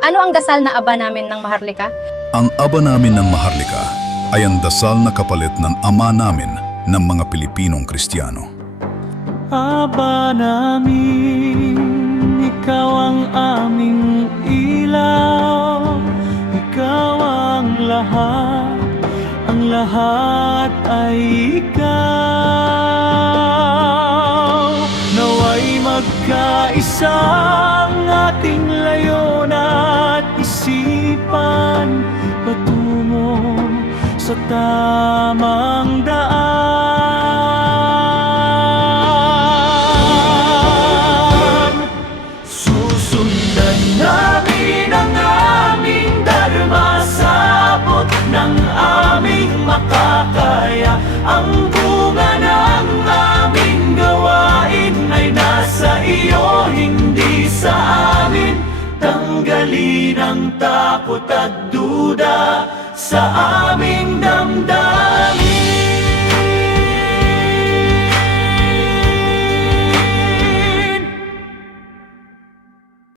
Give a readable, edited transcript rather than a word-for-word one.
Ano ang dasal na Aba namin ng Maharlika? Ang Aba namin ng Maharlika ay ang dasal na kapalit ng Ama namin ng mga Pilipinong Kristiyano. Aba namin, ikaw ang aming ilaw, ikaw ang lahat ay ikaw. Naway magkaisa ang ating layon at isipan, patungo sa tamang daan. Susundan namin ang aming darma, sabot ng aming makakaya. Ang bunga ng aming gawain ay nasa iyo, hindi sa amin. Tanggalin ang takot at duda sa aming damdamin.